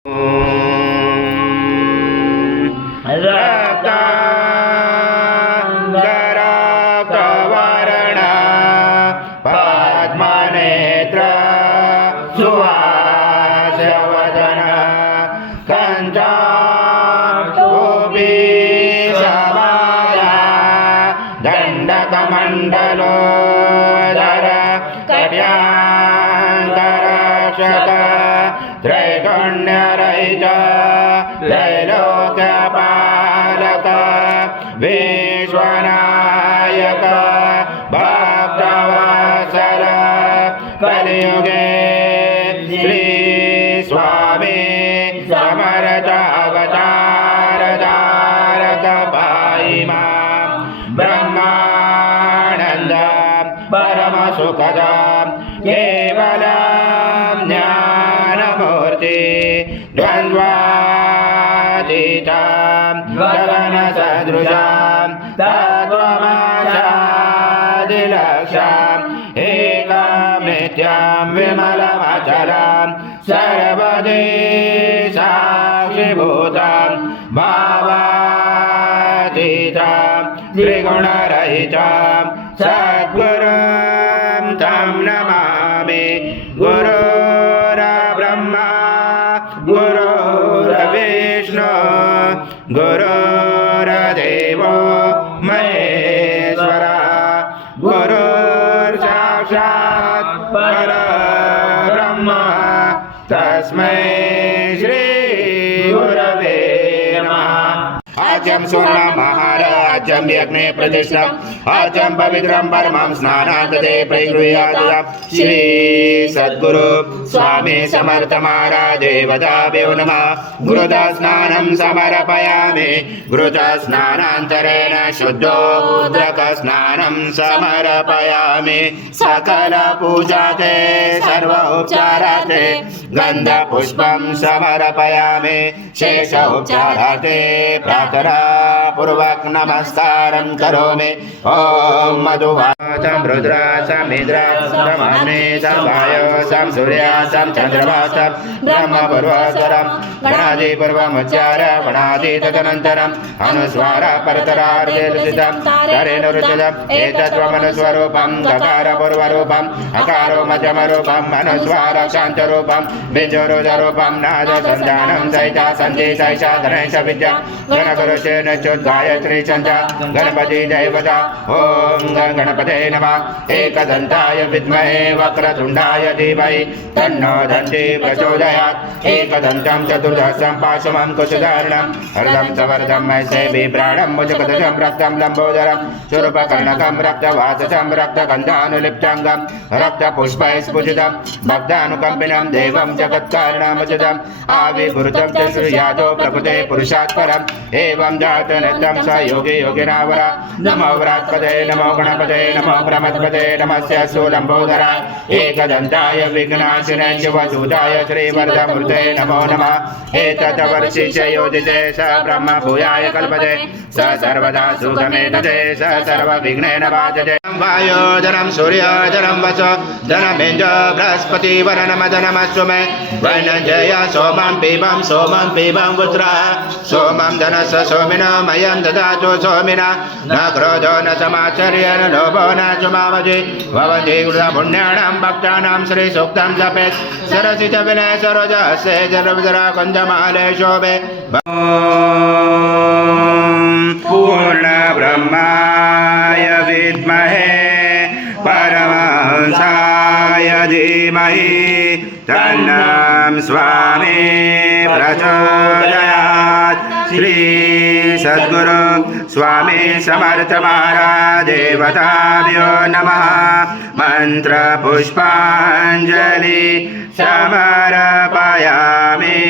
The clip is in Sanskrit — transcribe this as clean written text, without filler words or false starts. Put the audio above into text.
रक्तांगरक्तवर्ण पद्मनेत्र सुहास्यवदन कञ्चाक्षोभि समाया दण्डकमण्डलोदर कट्यान्तरक्षक त्रैगुण्यरहित त्रैलोक्यपालक विश्वनायक भक्तवत्सल कलियुगे श्री स्वामी समर्थ अवतार धारक पाहि मां ब्रह्मानंद परम सुखद केवल ज्ञानमूर्ति द्वन्द्वातीतं गगन सदृशं तत्त्वमसादिलक्ष्यम् एकं नित्यं विमलमचलं सर्वदि साक्षिभूतं भावातीतं त्रिगुणरहितं सद्गुरुं तं नमामि। गुरुर्ब्रह्मा गुरुर्विष्णु गुरुर्देवो महेश्वरः गुरुर्साक्षात् परब्रह्म तस्मै श्री गुरवे नमः। आज्यं स्वर्णमहाराज्यं यज्ञे प्रतिष्ठम् आज्यं पवित्रं परमं स्नानान्तते प्रगृह्यात् श्री सद्गुरु स्वामी समर्थ महाराज देवताभ्यो नमः। गुरुतः स्नानं समर्पयामि गुरुतः स्नानान्तरेण शुद्धोदक स्नानं समर्पयामि। सकल पूजाते सर्वोपचाराते गन्धपुष्पं समर्पयामि। शेष उपचाराते प्रार्थना पूर्वक नमस्कारं करोमि। ओम मधुवासं रुद्रासं इंद्रासं अग्निसं वायुसं सूर्यासं चन्द्रमासं ब्रह्मपूर्वस्वरं गणादिपूर्वमुच्चार गणादि तदनन्तरम् अनुस्वार परतरार्धेर्जितं तरेणुरुचितम् एतत्त्वमनुस्वरूपं गकारपूर्वरूपम् अकारो मध्यमरूपम् अनुस्वार शान्तरूपं बिन्दुरुदरूपं नादसन्धानं सहिता सन्धि सहिता गणेश विद्या गणगुरुशेन गायत्री छन्द गणपति देवता। ओम गणपते नमः। एकदन्ताय विद्महे वक्रतुण्डाय धीमहि तन्नो दन्ती प्रचोदयात्। एकदन्तं चतुर्दशं पाशमं कुशधारणं हरदं सवर्धं मैसे बिभ्राणं मुजगदजं रक्तं लम्बोदरं शूर्पकर्णकं रक्तवाससं रक्तगन्धानुलिप्ताङ्गं रक्तपुष्पैस्फुटितं भक्तानुकम्पिनं देवं जगत्कारणमुचितम् आविर्भूतं च श्रीयादो प्रकृते पुरुषात् परम् एवं जातनित्यं स योगी योगिनावरा। नमो व्रात्पते नमो गणपते नमो ब्रह्मपते नमस्य सुलम्बोदराय एकदन्ताय विघ्नाशिने शिवसूताय श्रीवरदमूर्ते नमो नमः। एतद्वर्षि च योजिते स ब्रह्म भूयाय कल्पते स सर्वदा सुखमेतते स सर्वविघ्नेन बाधते। वायोजनं सूर्योजनं वसो धनमेन्द्र बृहस्पति वरनमदनमस्तु मे वैनजय सोमं पिबं पुत्रः सोमं धनस्य सोमिनो मयं ददातु सोमिना न क्रोधो न समाचर्य न लोभो न चुमावधि भवन्ति पुण्यानां भक्तानां श्रीसूक्तं जपेत् सरसित विनय सरोजस्य जरवजरा कुञ्जमाले शोभे। पूर्णब्रह्माय विद्महे परमहंसाय धीमहि तन्नं स्वामी प्रचोदयात्। श्री सद्गुरु स्वामी समर्थ महाराज देवताभ्यो नमः। मंत्र पुष्पांजलि समर्पयामि।